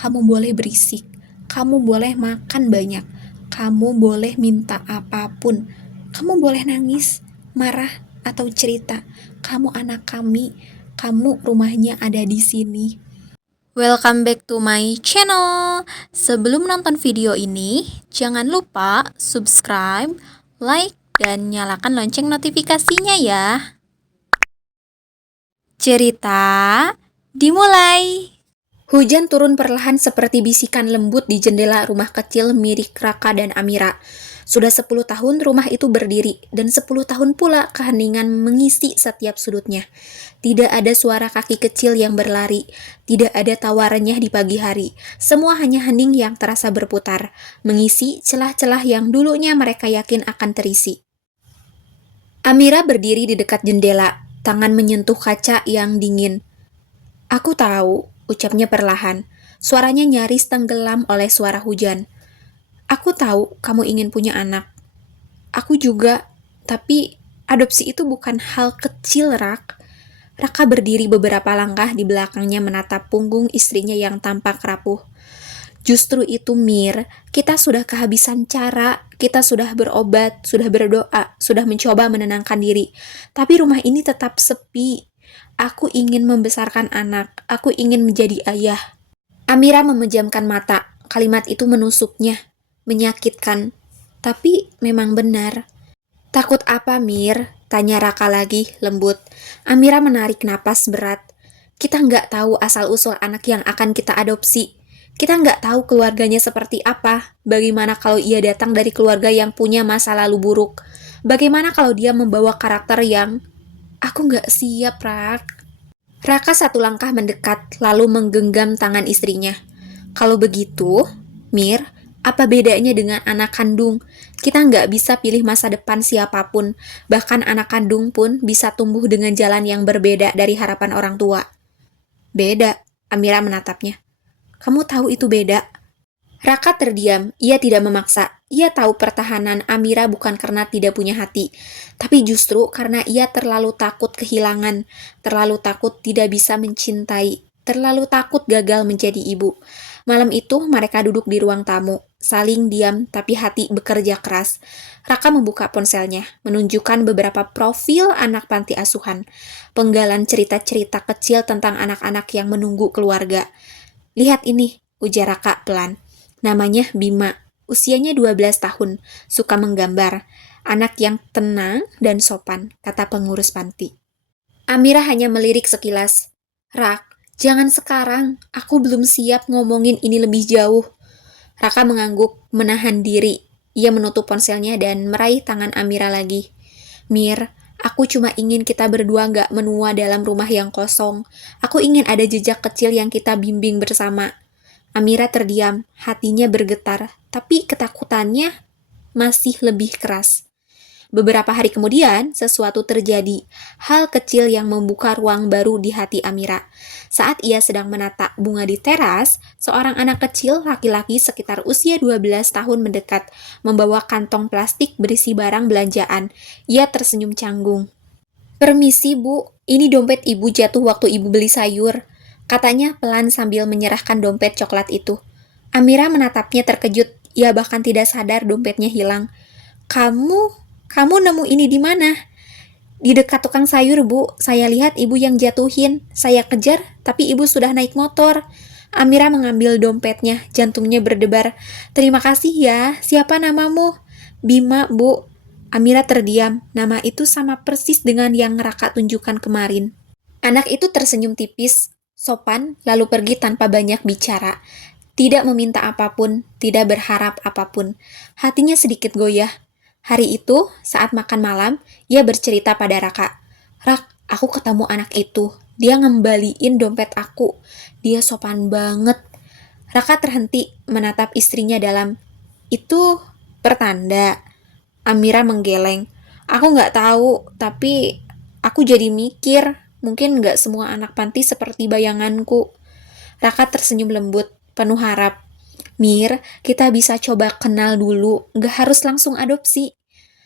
kamu boleh berisik, kamu boleh makan banyak, kamu boleh minta apapun, kamu boleh nangis, marah, atau cerita. Kamu anak kami, kamu rumahnya ada di sini. Welcome back to my channel. Sebelum nonton video ini, jangan lupa subscribe, like, dan nyalakan lonceng notifikasinya ya. Cerita dimulai. Hujan turun perlahan seperti bisikan lembut di jendela rumah kecil milik Raka dan Amira. Sudah 10 tahun rumah itu berdiri, dan 10 tahun pula keheningan mengisi setiap sudutnya. Tidak ada suara kaki kecil yang berlari, tidak ada tawa renyah di pagi hari. Semua hanya hening yang terasa berputar, mengisi celah-celah yang dulunya mereka yakin akan terisi. Amira berdiri di dekat jendela, tangan menyentuh kaca yang dingin. "Aku tahu," ucapnya perlahan. Suaranya nyaris tenggelam oleh suara hujan. "Aku tahu kamu ingin punya anak. Aku juga, tapi adopsi itu bukan hal kecil, Rak." Raka berdiri beberapa langkah di belakangnya menatap punggung istrinya yang tampak rapuh. "Justru itu, Mir, kita sudah kehabisan cara, kita sudah berobat, sudah berdoa, sudah mencoba menenangkan diri. Tapi rumah ini tetap sepi. Aku ingin membesarkan anak, aku ingin menjadi ayah." Amira memejamkan mata, kalimat itu menusuknya, menyakitkan. Tapi memang benar. "Takut apa, Mir?" tanya Raka lagi, lembut. Amira menarik napas berat. "Kita nggak tahu asal-usul anak yang akan kita adopsi. Kita nggak tahu keluarganya seperti apa. Bagaimana kalau ia datang dari keluarga yang punya masa lalu buruk? Bagaimana kalau dia membawa karakter yang... Aku nggak siap, Rak." Raka satu langkah mendekat, lalu menggenggam tangan istrinya. "Kalau begitu, Mir, apa bedanya dengan anak kandung? Kita nggak bisa pilih masa depan siapapun. Bahkan anak kandung pun bisa tumbuh dengan jalan yang berbeda dari harapan orang tua." "Beda," Amira menatapnya. "Kamu tahu itu beda?" Raka terdiam, ia tidak memaksa. Ia tahu pertahanan Amira bukan karena tidak punya hati, tapi justru karena ia terlalu takut kehilangan, terlalu takut tidak bisa mencintai, terlalu takut gagal menjadi ibu. Malam itu mereka duduk di ruang tamu, saling diam tapi hati bekerja keras. Raka membuka ponselnya, menunjukkan beberapa profil anak panti asuhan, penggalan cerita-cerita kecil tentang anak-anak yang menunggu keluarga. "Lihat ini," ujar Raka pelan. "Namanya Bima, usianya 12 tahun, suka menggambar. Anak yang tenang dan sopan," kata pengurus panti. Amira hanya melirik sekilas. "Rak, jangan sekarang, aku belum siap ngomongin ini lebih jauh." Raka mengangguk, menahan diri. Ia menutup ponselnya dan meraih tangan Amira lagi. "Mir, aku cuma ingin kita berdua nggak menua dalam rumah yang kosong. Aku ingin ada jejak kecil yang kita bimbing bersama." Amira terdiam, hatinya bergetar, tapi ketakutannya masih lebih keras. Beberapa hari kemudian, sesuatu terjadi. Hal kecil yang membuka ruang baru di hati Amira. Saat ia sedang menata bunga di teras, seorang anak kecil laki-laki sekitar usia 12 tahun mendekat, membawa kantong plastik berisi barang belanjaan. Ia tersenyum canggung. "Permisi, Bu. Ini dompet Ibu jatuh waktu Ibu beli sayur," katanya pelan sambil menyerahkan dompet coklat itu. Amira menatapnya terkejut. Ia bahkan tidak sadar dompetnya hilang. "Kamu, kamu nemu ini di mana?" "Di dekat tukang sayur, Bu. Saya lihat Ibu yang jatuhin. Saya kejar, tapi Ibu sudah naik motor." Amira mengambil dompetnya, jantungnya berdebar. "Terima kasih ya. Siapa namamu?" "Bima, Bu." Amira terdiam. Nama itu sama persis dengan yang Raka tunjukkan kemarin. Anak itu tersenyum tipis, sopan, lalu pergi tanpa banyak bicara. Tidak meminta apapun, tidak berharap apapun. Hatinya sedikit goyah. Hari itu, saat makan malam, ia bercerita pada Raka. "Rak, aku ketemu anak itu. Dia ngembaliin dompet aku. Dia sopan banget." Raka terhenti, menatap istrinya dalam. "Itu pertanda." Amira menggeleng. "Aku nggak tahu, tapi aku jadi mikir, mungkin nggak semua anak panti seperti bayanganku." Raka tersenyum lembut, penuh harap. "Mir, kita bisa coba kenal dulu, nggak harus langsung adopsi."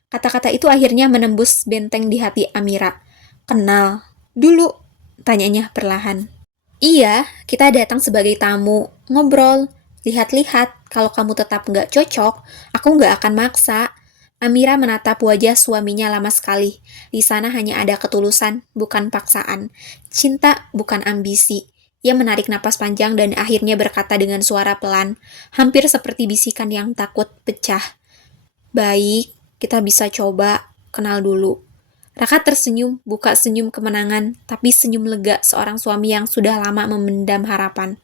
Kata-kata itu akhirnya menembus benteng di hati Amira. "Kenal? Dulu?" tanyanya perlahan. "Iya, kita datang sebagai tamu. ngobrol, lihat-lihat. Kalau kamu tetap nggak cocok, aku nggak akan maksa. Amira menatap wajah suaminya lama sekali. Di sana hanya ada ketulusan, bukan paksaan. Cinta, bukan ambisi. Ia menarik napas panjang dan akhirnya berkata dengan suara pelan, hampir seperti bisikan yang takut pecah. Baik, kita bisa coba kenal dulu. Raka tersenyum, buka senyum kemenangan, tapi senyum lega seorang suami yang sudah lama memendam harapan.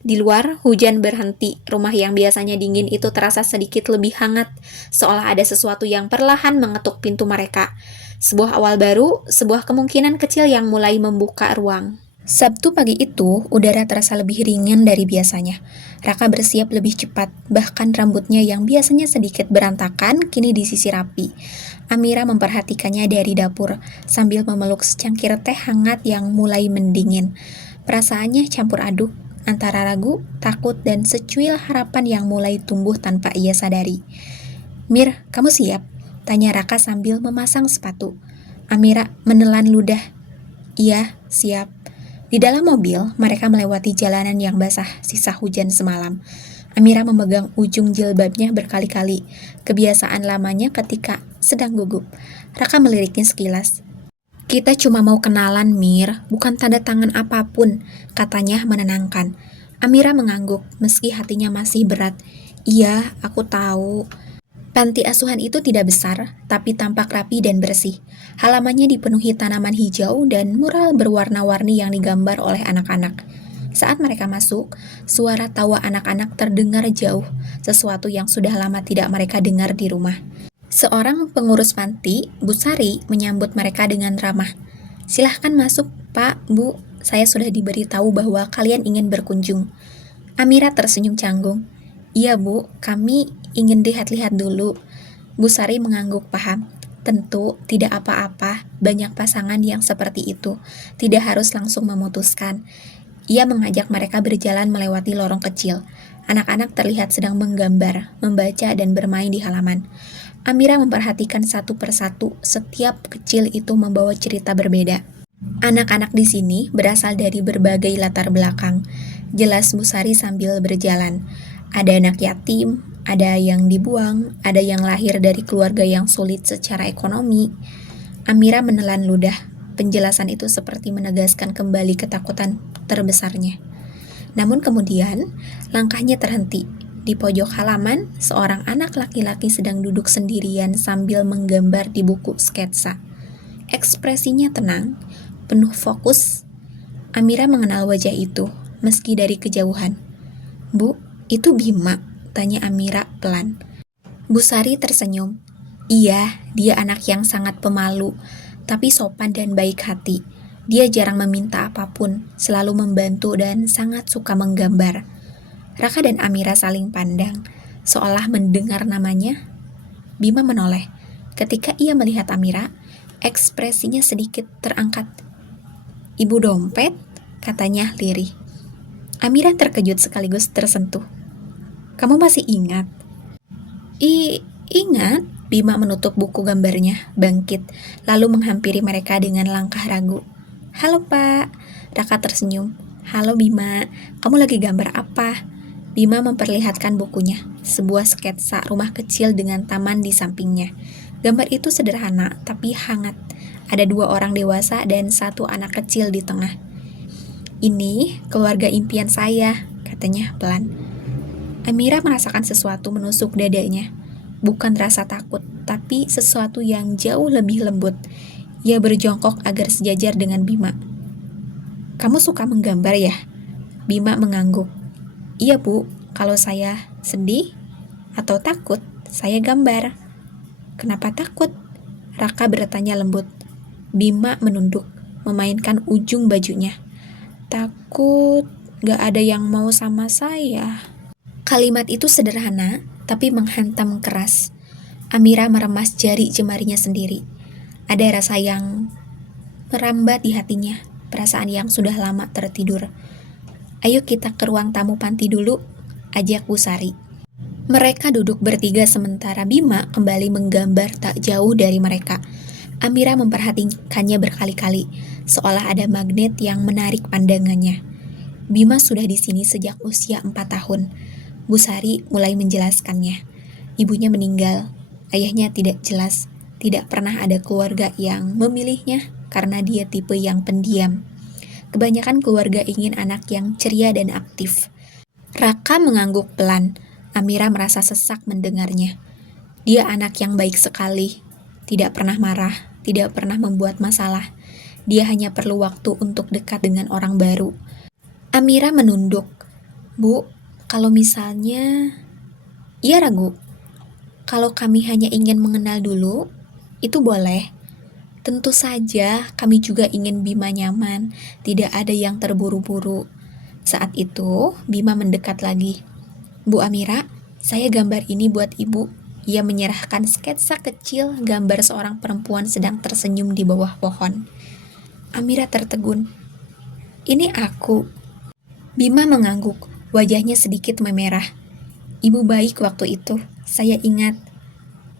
Di luar, hujan berhenti. Rumah yang biasanya dingin itu terasa sedikit lebih hangat, seolah ada sesuatu yang perlahan mengetuk pintu mereka. Sebuah awal baru, sebuah kemungkinan kecil yang mulai membuka ruang. Sabtu pagi itu, udara terasa lebih ringan dari biasanya. Raka bersiap lebih cepat, bahkan rambutnya yang biasanya sedikit berantakan, kini disisir rapi. Amira memperhatikannya dari dapur, sambil memeluk secangkir teh hangat yang mulai mendingin. Perasaannya campur aduk, antara ragu, takut, dan secuil harapan yang mulai tumbuh tanpa ia sadari. "Mir, kamu siap?" tanya Raka sambil memasang sepatu. Amira menelan ludah. "Iya, siap." Di dalam mobil, mereka melewati jalanan yang basah, sisa hujan semalam. Amira memegang ujung jilbabnya berkali-kali, kebiasaan lamanya ketika sedang gugup. Raka meliriknya sekilas. "Kita cuma mau kenalan, Mir, bukan tanda tangan apapun," katanya menenangkan. Amira mengangguk, meski hatinya masih berat. "Iya, aku tahu." Panti asuhan itu tidak besar, tapi tampak rapi dan bersih. Halamannya dipenuhi tanaman hijau dan mural berwarna-warni yang digambar oleh anak-anak. Saat mereka masuk, suara tawa anak-anak terdengar jauh, sesuatu yang sudah lama tidak mereka dengar di rumah. Seorang pengurus panti, Bu Sari, menyambut mereka dengan ramah. "Silahkan masuk, Pak, Bu. Saya sudah diberitahu bahwa kalian ingin berkunjung." Amira tersenyum canggung. "Iya, Bu, kami ingin lihat-lihat dulu." Bu Sari mengangguk paham. "Tentu tidak apa-apa, banyak pasangan yang seperti itu. Tidak harus langsung memutuskan." Ia mengajak mereka berjalan melewati lorong kecil. Anak-anak terlihat sedang menggambar, membaca, dan bermain di halaman. Amira memperhatikan satu persatu, setiap kecil itu membawa cerita berbeda. Anak-anak di sini berasal dari berbagai latar belakang. Jelas Bu Sari sambil berjalan. Ada anak yatim, ada yang dibuang, ada yang lahir dari keluarga yang sulit secara ekonomi. Amira menelan ludah. Penjelasan itu seperti menegaskan kembali ketakutan terbesarnya. Namun kemudian, langkahnya terhenti. Di pojok halaman, seorang anak laki-laki sedang duduk sendirian sambil menggambar di buku sketsa. Ekspresinya tenang, penuh fokus. Amira mengenal wajah itu, meski dari kejauhan. "Bu, itu Bima?" tanya Amira pelan. Bu Sari tersenyum. "Iya, dia anak yang sangat pemalu, tapi sopan dan baik hati. Dia jarang meminta apapun, selalu membantu dan sangat suka menggambar." Raka dan Amira saling pandang, seolah mendengar namanya. Bima menoleh. Ketika ia melihat Amira, ekspresinya sedikit terangkat. "Ibu dompet?" katanya lirih. Amira terkejut sekaligus tersentuh. "Kamu masih ingat?" Ingat." Bima menutup buku gambarnya, bangkit, lalu menghampiri mereka dengan langkah ragu. "Halo, Pak." Raka tersenyum. "Halo, Bima. Kamu lagi gambar apa?" Bima memperlihatkan bukunya, sebuah sketsa rumah kecil dengan taman di sampingnya. Gambar itu sederhana, tapi hangat. Ada 2 orang dewasa dan 1 anak kecil di tengah. "Ini keluarga impian saya," katanya pelan. Amira merasakan sesuatu menusuk dadanya. Bukan rasa takut, tapi sesuatu yang jauh lebih lembut. Ia berjongkok agar sejajar dengan Bima. "Kamu suka menggambar ya?" Bima mengangguk. "Iya, Bu. Kalau saya sedih atau takut, saya gambar." "Kenapa takut?" Raka bertanya lembut. Bima menunduk, memainkan ujung bajunya. "Takut gak ada yang mau sama saya." Kalimat itu sederhana, tapi menghantam keras. Amira meremas jari jemarinya sendiri. Ada rasa yang merambat di hatinya, perasaan yang sudah lama tertidur. "Ayo kita ke ruang tamu panti dulu," ajak Bu Sari. Mereka duduk bertiga sementara Bima kembali menggambar tak jauh dari mereka. Amira memperhatikannya berkali-kali, seolah ada magnet yang menarik pandangannya. Bima sudah di sini sejak usia 4 tahun. Bu Sari mulai menjelaskannya. Ibunya meninggal, ayahnya tidak jelas, tidak pernah ada keluarga yang memilihnya karena dia tipe yang pendiam. Kebanyakan keluarga ingin anak yang ceria dan aktif. Raka mengangguk pelan. Amira merasa sesak mendengarnya. Dia anak yang baik sekali, tidak pernah marah, tidak pernah membuat masalah. Dia hanya perlu waktu untuk dekat dengan orang baru. Amira menunduk. Bu, kalau misalnya... Ia ragu. Kalau kami hanya ingin mengenal dulu, itu boleh. Tentu saja kami juga ingin Bima nyaman, tidak ada yang terburu-buru. Saat itu, Bima mendekat lagi. Bu Amira, saya gambar ini buat ibu. Ia menyerahkan sketsa kecil gambar seorang perempuan sedang tersenyum di bawah pohon. Amira tertegun. Ini aku. Bima mengangguk, wajahnya sedikit memerah. Ibu baik waktu itu, saya ingat.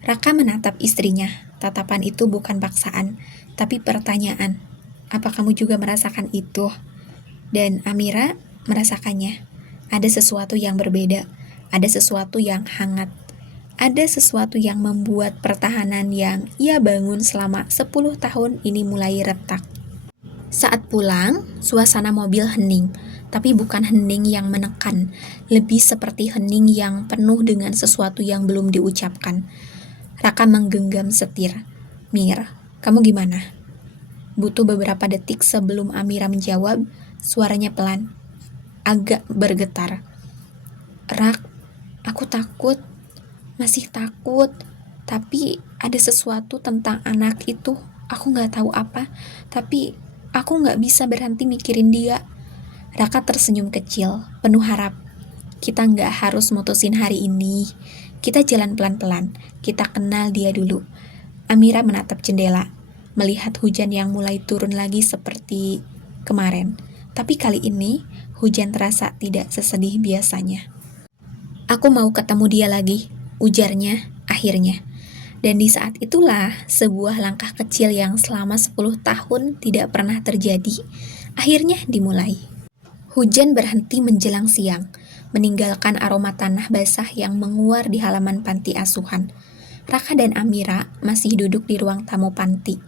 Raka menatap istrinya. Tatapan itu bukan paksaan, tapi pertanyaan. Apa kamu juga merasakan itu? Dan Amira merasakannya. Ada sesuatu yang berbeda, ada sesuatu yang hangat. Ada sesuatu yang membuat pertahanan yang ia bangun selama 10 tahun ini mulai retak. Saat pulang, suasana mobil hening, tapi bukan hening yang menekan, lebih seperti hening yang penuh dengan sesuatu yang belum diucapkan. Raka menggenggam setir. Mir, kamu gimana? Butuh beberapa detik sebelum Amira menjawab, suaranya pelan, agak bergetar. Rak, aku takut, masih takut, tapi ada sesuatu tentang anak itu, aku gak tahu apa, tapi aku gak bisa berhenti mikirin dia. Raka tersenyum kecil, penuh harap. Kita gak harus mutusin hari ini. Kita jalan pelan-pelan. Kita kenal dia dulu. Amira menatap jendela, melihat hujan yang mulai turun lagi seperti kemarin. Tapi kali ini, hujan terasa tidak sesedih biasanya. Aku mau ketemu dia lagi, ujarnya akhirnya. Dan di saat itulah, sebuah langkah kecil yang selama 10 tahun tidak pernah terjadi, akhirnya dimulai. Hujan berhenti menjelang siang, meninggalkan aroma tanah basah yang menguar di halaman panti asuhan. Raka dan Amira masih duduk di ruang tamu panti,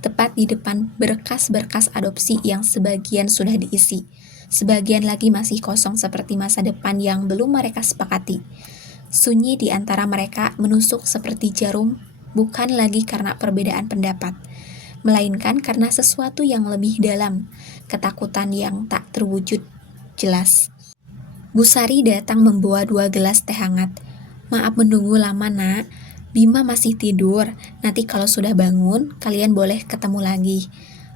tepat di depan berkas-berkas adopsi yang sebagian sudah diisi. Sebagian lagi masih kosong seperti masa depan yang belum mereka sepakati. Sunyi di antara mereka menusuk seperti jarum, bukan lagi karena perbedaan pendapat, melainkan karena sesuatu yang lebih dalam, ketakutan yang tak terwujud jelas. Bu Sari datang membawa 2 gelas teh hangat. Maaf menunggu lama, Nak. Bima masih tidur. Nanti kalau sudah bangun, kalian boleh ketemu lagi.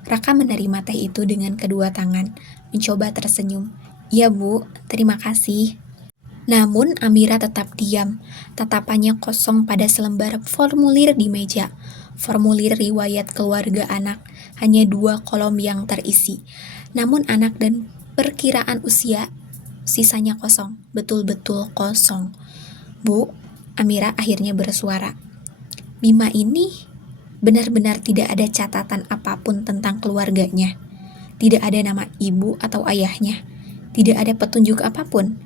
Raka menerima teh itu dengan kedua tangan, mencoba tersenyum. Iya, Bu. Terima kasih. Namun Amira tetap diam, tatapannya kosong pada selembar formulir di meja. Formulir riwayat keluarga anak, hanya 2 kolom yang terisi. Namun anak dan perkiraan usia, sisanya kosong, betul-betul kosong. Bu, Amira akhirnya bersuara. Bima ini benar-benar tidak ada catatan apapun tentang keluarganya. Tidak ada nama ibu atau ayahnya. Tidak ada petunjuk apapun.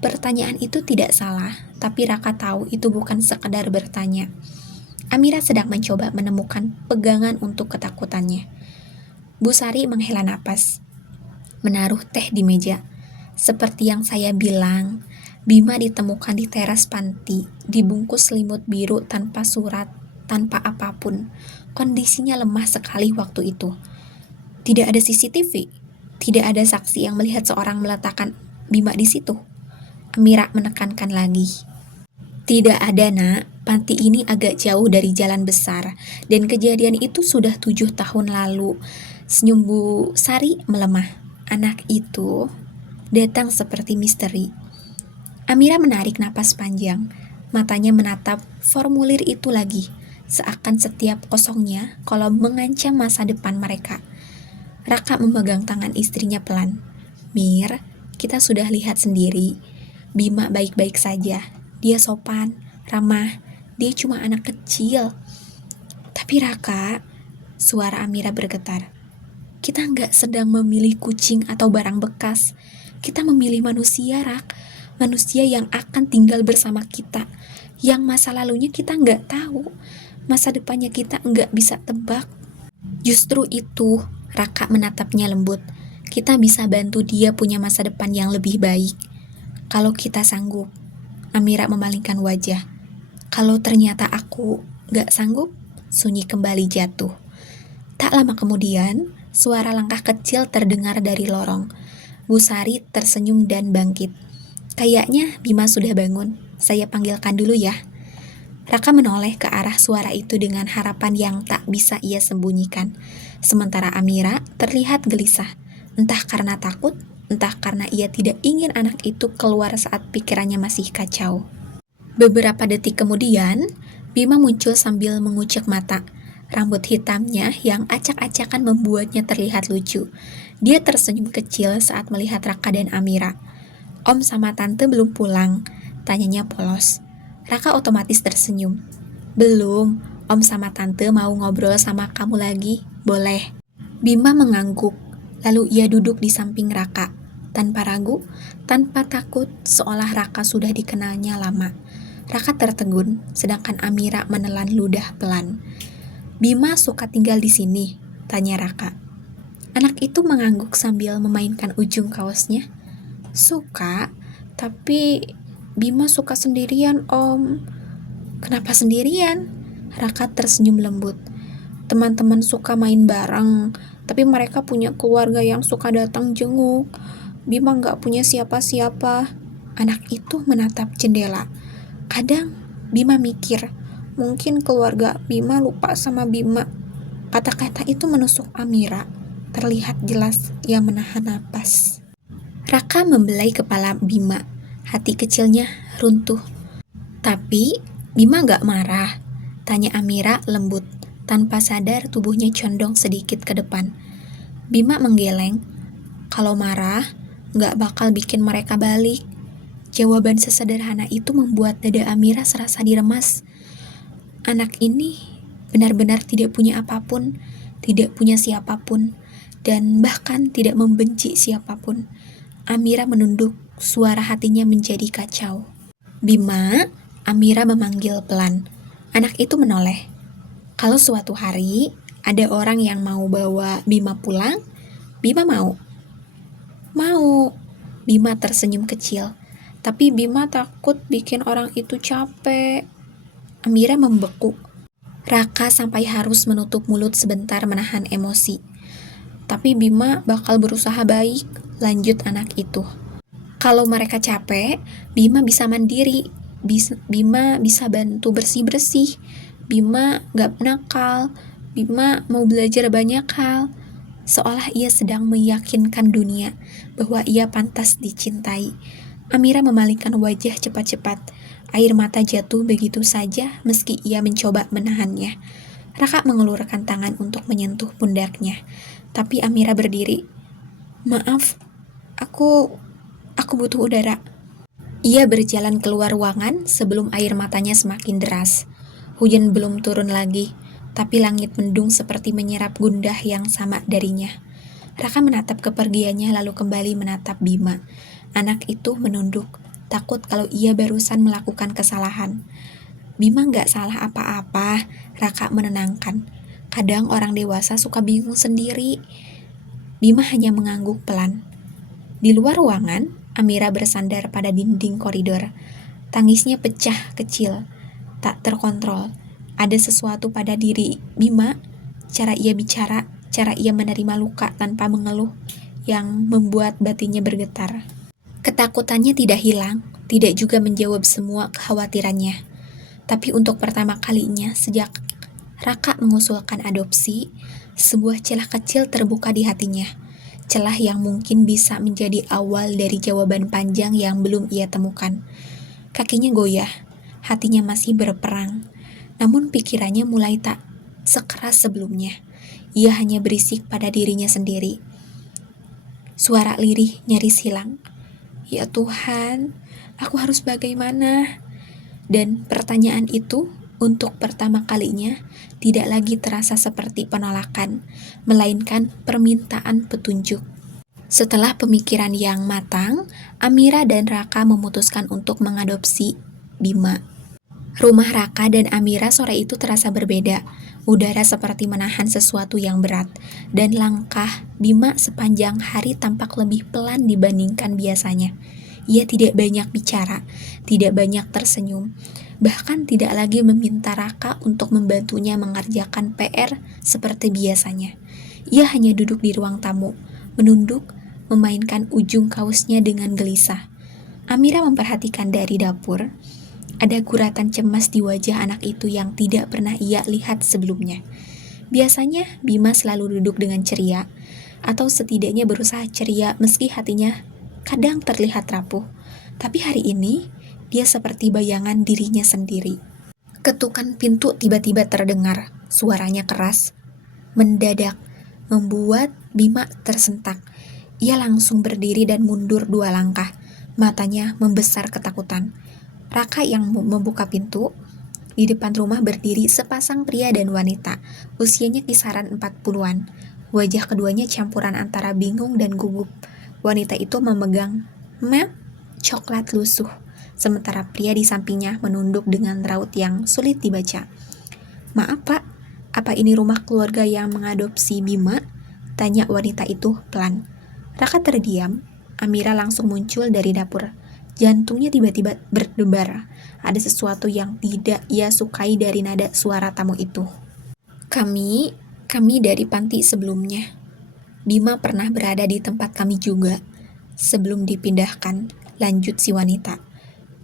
Pertanyaan itu tidak salah, tapi Raka tahu itu bukan sekedar bertanya. Amira sedang mencoba menemukan pegangan untuk ketakutannya. Bu Sari menghela napas, menaruh teh di meja. Seperti yang saya bilang, Bima ditemukan di teras panti, dibungkus selimut biru tanpa surat, tanpa apapun. Kondisinya lemah sekali waktu itu. Tidak ada CCTV, tidak ada saksi yang melihat seorang meletakkan Bima di situ. Amira menekankan lagi. Tidak ada, Nak. Panti ini agak jauh dari jalan besar, dan kejadian itu sudah 7 tahun lalu. Senyum Bu Sari melemah. Anak itu datang seperti misteri. Amira menarik napas panjang. Matanya menatap formulir itu lagi, seakan setiap kosongnya kolom mengancam masa depan mereka. Raka memegang tangan istrinya pelan. Mir, kita sudah lihat sendiri. Bima baik-baik saja. Dia sopan, ramah. Dia cuma anak kecil. Tapi Raka, suara Amira bergetar. Kita nggak sedang memilih kucing atau barang bekas. Kita memilih manusia, Rak. Manusia yang akan tinggal bersama kita. Yang masa lalunya kita nggak tahu. Masa depannya kita nggak bisa tebak. Justru itu, Raka menatapnya lembut. Kita bisa bantu dia punya masa depan yang lebih baik. Kalau kita sanggup. Amira memalingkan wajah. Kalau ternyata aku nggak sanggup, sunyi kembali jatuh. Tak lama kemudian, suara langkah kecil terdengar dari lorong. Bu Sari tersenyum dan bangkit. Kayaknya Bima sudah bangun. Saya panggilkan dulu ya. Raka menoleh ke arah suara itu dengan harapan yang tak bisa ia sembunyikan. Sementara Amira terlihat gelisah. Entah karena takut, entah karena ia tidak ingin anak itu keluar saat pikirannya masih kacau. Beberapa detik kemudian, Bima muncul sambil mengucek mata. Rambut hitamnya yang acak-acakan membuatnya terlihat lucu. Dia tersenyum kecil saat melihat Raka dan Amira. Om sama Tante belum pulang? Tanyanya polos. Raka otomatis tersenyum. Belum, Om sama Tante mau ngobrol sama kamu lagi, boleh? Bima mengangguk, lalu ia duduk di samping Raka. Tanpa ragu, tanpa takut, seolah Raka sudah dikenalnya lama. Raka tertegun, sedangkan Amira menelan ludah pelan. Bima suka tinggal di sini? Tanya Raka. Anak itu mengangguk sambil memainkan ujung kaosnya. Suka, tapi Bima suka sendirian, Om. Kenapa sendirian? Raka tersenyum lembut. Teman-teman suka main bareng, tapi mereka punya keluarga yang suka datang jenguk. Bima nggak punya siapa-siapa. Anak itu menatap jendela. Kadang Bima mikir, mungkin keluarga Bima lupa sama Bima. Kata-kata itu menusuk Amira. Terlihat jelas ia menahan napas. Raka membelai kepala Bima. Hati kecilnya runtuh. Tapi Bima gak marah? Tanya Amira lembut. Tanpa sadar tubuhnya condong sedikit ke depan. Bima menggeleng. Kalau marah, gak bakal bikin mereka balik. Jawaban sesederhana itu membuat dada Amira serasa diremas. Anak ini benar-benar tidak punya apapun, tidak punya siapapun, dan bahkan tidak membenci siapapun. Amira menunduk, suara hatinya menjadi kacau. Bima, Amira memanggil pelan. Anak itu menoleh. Kalau suatu hari ada orang yang mau bawa Bima pulang, Bima mau. Mau. Bima tersenyum kecil. Tapi Bima takut bikin orang itu capek. Amira membeku. Raka sampai harus menutup mulut sebentar menahan emosi. Tapi Bima bakal berusaha baik, lanjut anak itu. Kalau mereka capek, Bima bisa mandiri. Bima bisa bantu bersih-bersih. Bima gak nakal. Bima mau belajar banyak hal. Seolah ia sedang meyakinkan dunia bahwa ia pantas dicintai. Amira memalingkan wajah cepat-cepat. Air mata jatuh begitu saja meski ia mencoba menahannya. Raka mengelurkan tangan untuk menyentuh pundaknya. Tapi Amira berdiri. Maaf, aku butuh udara. Ia berjalan keluar ruangan sebelum air matanya semakin deras. Hujan belum turun lagi, tapi langit mendung seperti menyerap gundah yang sama darinya. Raka menatap kepergiannya lalu kembali menatap Bima. Anak itu menunduk, takut kalau ia barusan melakukan kesalahan. Bima gak salah apa-apa, Raka menenangkan. Kadang orang dewasa suka bingung sendiri. Bima hanya mengangguk pelan. Di luar ruangan, Amira bersandar pada dinding koridor. Tangisnya pecah kecil, tak terkontrol. Ada sesuatu pada diri Bima, cara ia bicara, cara ia menerima luka tanpa mengeluh, yang membuat batinnya bergetar. Ketakutannya tidak hilang, tidak juga menjawab semua kekhawatirannya. Tapi untuk pertama kalinya sejak Raka mengusulkan adopsi, sebuah celah kecil terbuka di hatinya. Celah yang mungkin bisa menjadi awal dari jawaban panjang yang belum ia temukan. Kakinya goyah, hatinya masih berperang. Namun pikirannya mulai tak sekeras sebelumnya. Ia hanya berisik pada dirinya sendiri. Suara lirih nyaris hilang. Ya Tuhan, aku harus bagaimana? Dan pertanyaan itu, untuk pertama kalinya, tidak lagi terasa seperti penolakan, melainkan permintaan petunjuk. Setelah pemikiran yang matang, Amira dan Raka memutuskan untuk mengadopsi Bima. Rumah Raka dan Amira sore itu terasa berbeda. Udara seperti menahan sesuatu yang berat, dan langkah Bima sepanjang hari tampak lebih pelan dibandingkan biasanya. Ia tidak banyak bicara, tidak banyak tersenyum, bahkan tidak lagi meminta Raka untuk membantunya mengerjakan PR seperti biasanya. Ia hanya duduk di ruang tamu, menunduk, memainkan ujung kaosnya dengan gelisah. Amira memperhatikan dari dapur. Ada guratan cemas di wajah anak itu yang tidak pernah ia lihat sebelumnya. Biasanya Bima selalu duduk dengan ceria, atau setidaknya berusaha ceria meski hatinya kadang terlihat rapuh. Tapi hari ini, dia seperti bayangan dirinya sendiri. Ketukan pintu tiba-tiba terdengar, suaranya keras, mendadak, membuat Bima tersentak. Ia langsung berdiri dan mundur 2 langkah, matanya membesar ketakutan. Raka yang membuka pintu. Di depan rumah berdiri sepasang pria dan wanita, usianya kisaran 40-an. Wajah keduanya campuran antara bingung dan gugup. Wanita itu memegang map coklat lusuh, sementara pria di sampingnya menunduk dengan raut yang sulit dibaca. "Maaf Pak, apa ini rumah keluarga yang mengadopsi Bima?" tanya wanita itu pelan. Raka terdiam. Amira langsung muncul dari dapur. Jantungnya tiba-tiba berdebar. Ada sesuatu yang tidak ia sukai dari nada suara tamu itu. Kami dari panti sebelumnya. Bima pernah berada di tempat kami juga. Sebelum dipindahkan, lanjut si wanita.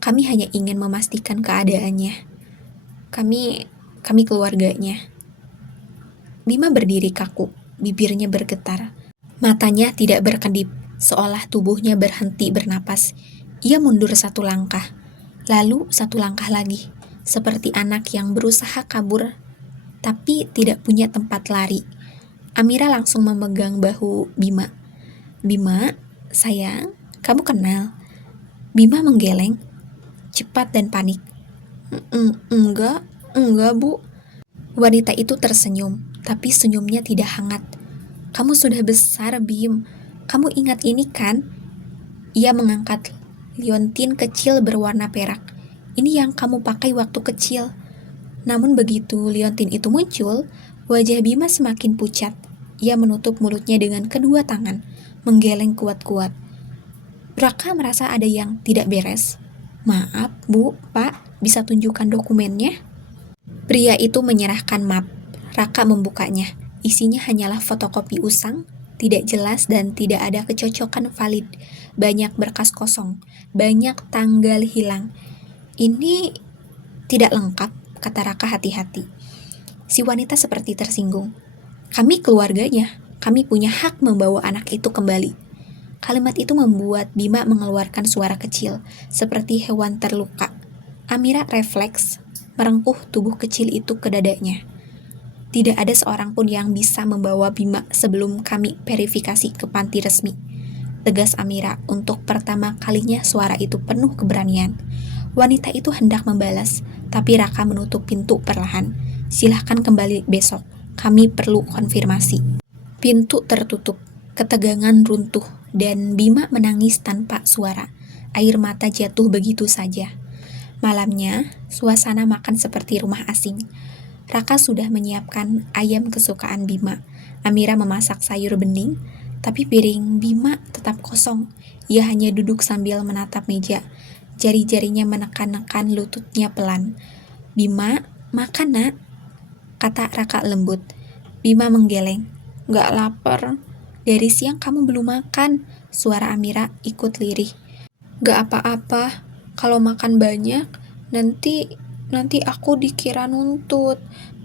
Kami hanya ingin memastikan keadaannya. Kami keluarganya. Bima berdiri kaku, bibirnya bergetar. Matanya tidak berkedip, seolah tubuhnya berhenti bernapas. Ia mundur 1 langkah, lalu 1 langkah lagi, seperti anak yang berusaha kabur tapi tidak punya tempat lari. Amira langsung memegang bahu Bima. "Bima, sayang, kamu kenal?" Bima menggeleng, cepat dan panik. Enggak Bu." Wanita itu tersenyum, tapi senyumnya tidak hangat. "Kamu sudah besar, Bim. Kamu ingat ini kan?" Ia mengangkat liontin kecil berwarna perak. "Ini yang kamu pakai waktu kecil." Namun begitu liontin itu muncul, wajah Bima semakin pucat. Ia menutup mulutnya dengan kedua tangan, menggeleng kuat-kuat. Raka merasa ada yang tidak beres. "Maaf, Bu, Pak, bisa tunjukkan dokumennya?" Pria itu menyerahkan map. Raka membukanya. Isinya hanyalah fotokopi usang, tidak jelas dan tidak ada kecocokan valid. Banyak berkas kosong, banyak tanggal hilang. "Ini tidak lengkap," kata Raka hati-hati. Si wanita seperti tersinggung. "Kami keluarganya, kami punya hak membawa anak itu kembali." Kalimat itu membuat Bima mengeluarkan suara kecil, seperti hewan terluka. Amira refleks, merengkuh tubuh kecil itu ke dadanya. "Tidak ada seorang pun yang bisa membawa Bima sebelum kami verifikasi ke panti resmi," tegas Amira. Untuk pertama kalinya suara itu penuh keberanian. Wanita itu hendak membalas, tapi Raka menutup pintu perlahan. "Silahkan kembali besok, kami perlu konfirmasi." Pintu tertutup, ketegangan runtuh, dan Bima menangis tanpa suara. Air mata jatuh begitu saja. Malamnya, suasana makan seperti rumah asing. Raka sudah menyiapkan ayam kesukaan Bima. Amira memasak sayur bening, tapi piring Bima tetap kosong. Ia hanya duduk sambil menatap meja. Jari-jarinya menekan-nekan lututnya pelan. "Bima, makan nak," kata Raka lembut. Bima menggeleng. "Gak lapar. Dari siang kamu belum makan." Suara Amira ikut lirih. "Gak apa-apa. Kalau makan banyak, nanti aku dikira nuntut."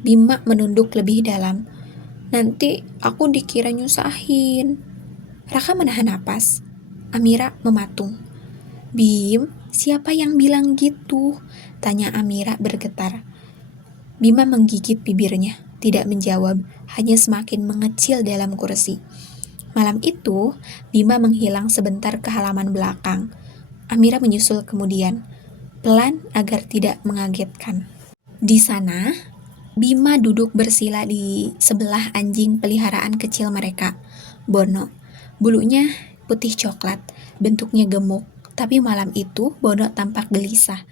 Bima menunduk lebih dalam. "Nanti aku dikira nyusahin." Raka menahan napas. Amira mematung. "Bim, siapa yang bilang gitu?" tanya Amira bergetar. Bima menggigit bibirnya, tidak menjawab, hanya semakin mengecil dalam kursi. Malam itu, Bima menghilang sebentar ke halaman belakang. Amira menyusul kemudian, pelan agar tidak mengagetkan. Di sana, Bima duduk bersila di sebelah anjing peliharaan kecil mereka, Bono. Bulunya putih coklat, bentuknya gemuk, tapi malam itu Bono tampak gelisah,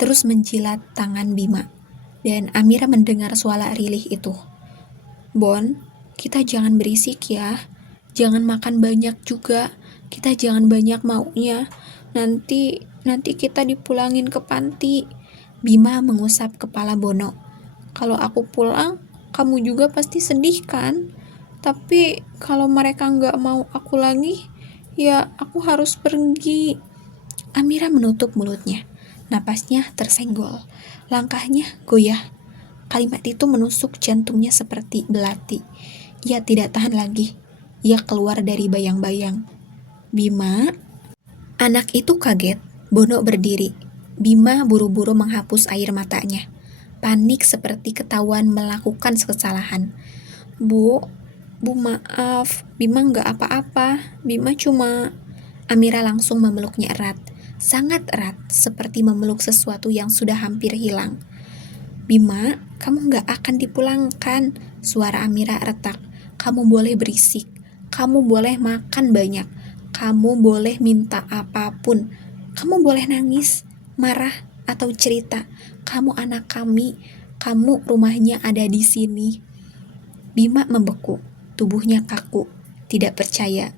terus menjilat tangan Bima. Dan Amira mendengar suara rilih itu. Bon, kita jangan berisik ya. Jangan makan banyak juga. Kita jangan banyak maunya. Nanti kita dipulangin ke panti. Bima mengusap kepala Bono. Kalau aku pulang, kamu juga pasti sedih kan? Tapi kalau mereka nggak mau aku lagi, ya aku harus pergi. Amira menutup mulutnya. Napasnya tersenggol. Langkahnya goyah. Kalimat itu menusuk jantungnya seperti belati. Ia tidak tahan lagi. Ia keluar dari bayang-bayang. Bima? Anak itu kaget. Bono berdiri. Bima buru-buru menghapus air matanya. Panik seperti ketahuan melakukan kesalahan. Bu maaf. Bima nggak apa-apa. Bima cuma... Amira langsung memeluknya erat. Sangat erat, seperti memeluk sesuatu yang sudah hampir hilang. Bima, kamu nggak akan dipulangkan. Suara Amira retak. Kamu boleh berisik. Kamu boleh makan banyak. Kamu boleh minta apapun. Kamu boleh nangis, marah, atau cerita. Kamu anak kami. Kamu rumahnya ada di sini. Bima membeku. Tubuhnya kaku. Tidak percaya.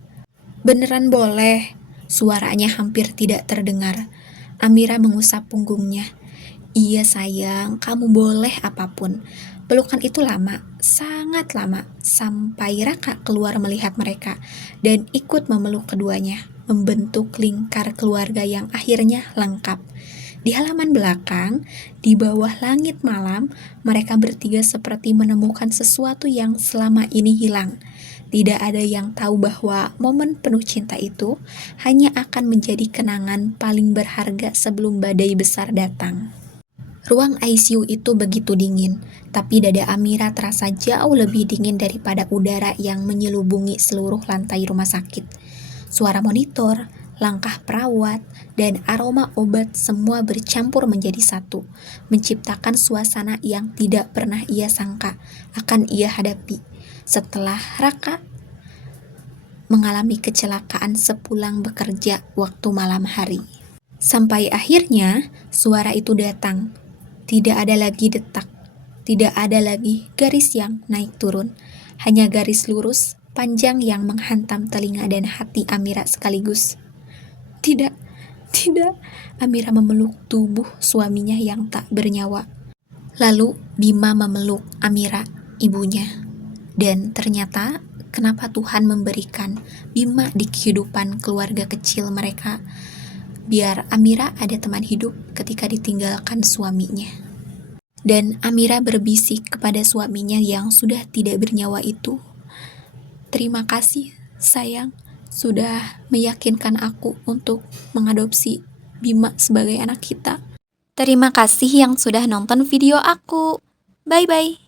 Beneran boleh. Suaranya hampir tidak terdengar. Amira mengusap punggungnya. Iya sayang, kamu boleh apapun. Pelukan itu lama, sangat lama, sampai Raka keluar melihat mereka dan ikut memeluk keduanya, membentuk lingkar keluarga yang akhirnya lengkap. Di halaman belakang, di bawah langit malam, mereka bertiga seperti menemukan sesuatu yang selama ini hilang. Tidak ada yang tahu bahwa momen penuh cinta itu hanya akan menjadi kenangan paling berharga sebelum badai besar datang. Ruang ICU itu begitu dingin, tapi dada Amira terasa jauh lebih dingin daripada udara yang menyelubungi seluruh lantai rumah sakit. Suara monitor, langkah perawat, dan aroma obat semua bercampur menjadi satu, menciptakan suasana yang tidak pernah ia sangka akan ia hadapi. Setelah Raka mengalami kecelakaan sepulang bekerja waktu malam hari. Sampai akhirnya suara itu datang. Tidak ada lagi detak, tidak ada lagi garis yang naik turun, hanya garis lurus, panjang yang menghantam telinga dan hati Amira sekaligus. Tidak, Amira memeluk tubuh suaminya yang tak bernyawa. Lalu Bima memeluk Amira, ibunya. Dan ternyata kenapa Tuhan memberikan Bima di kehidupan keluarga kecil mereka, biar Amira ada teman hidup ketika ditinggalkan suaminya. Dan Amira berbisik kepada suaminya yang sudah tidak bernyawa itu, "Terima kasih, sayang, sudah meyakinkan aku untuk mengadopsi Bima sebagai anak kita." Terima kasih yang sudah nonton video aku. Bye-bye.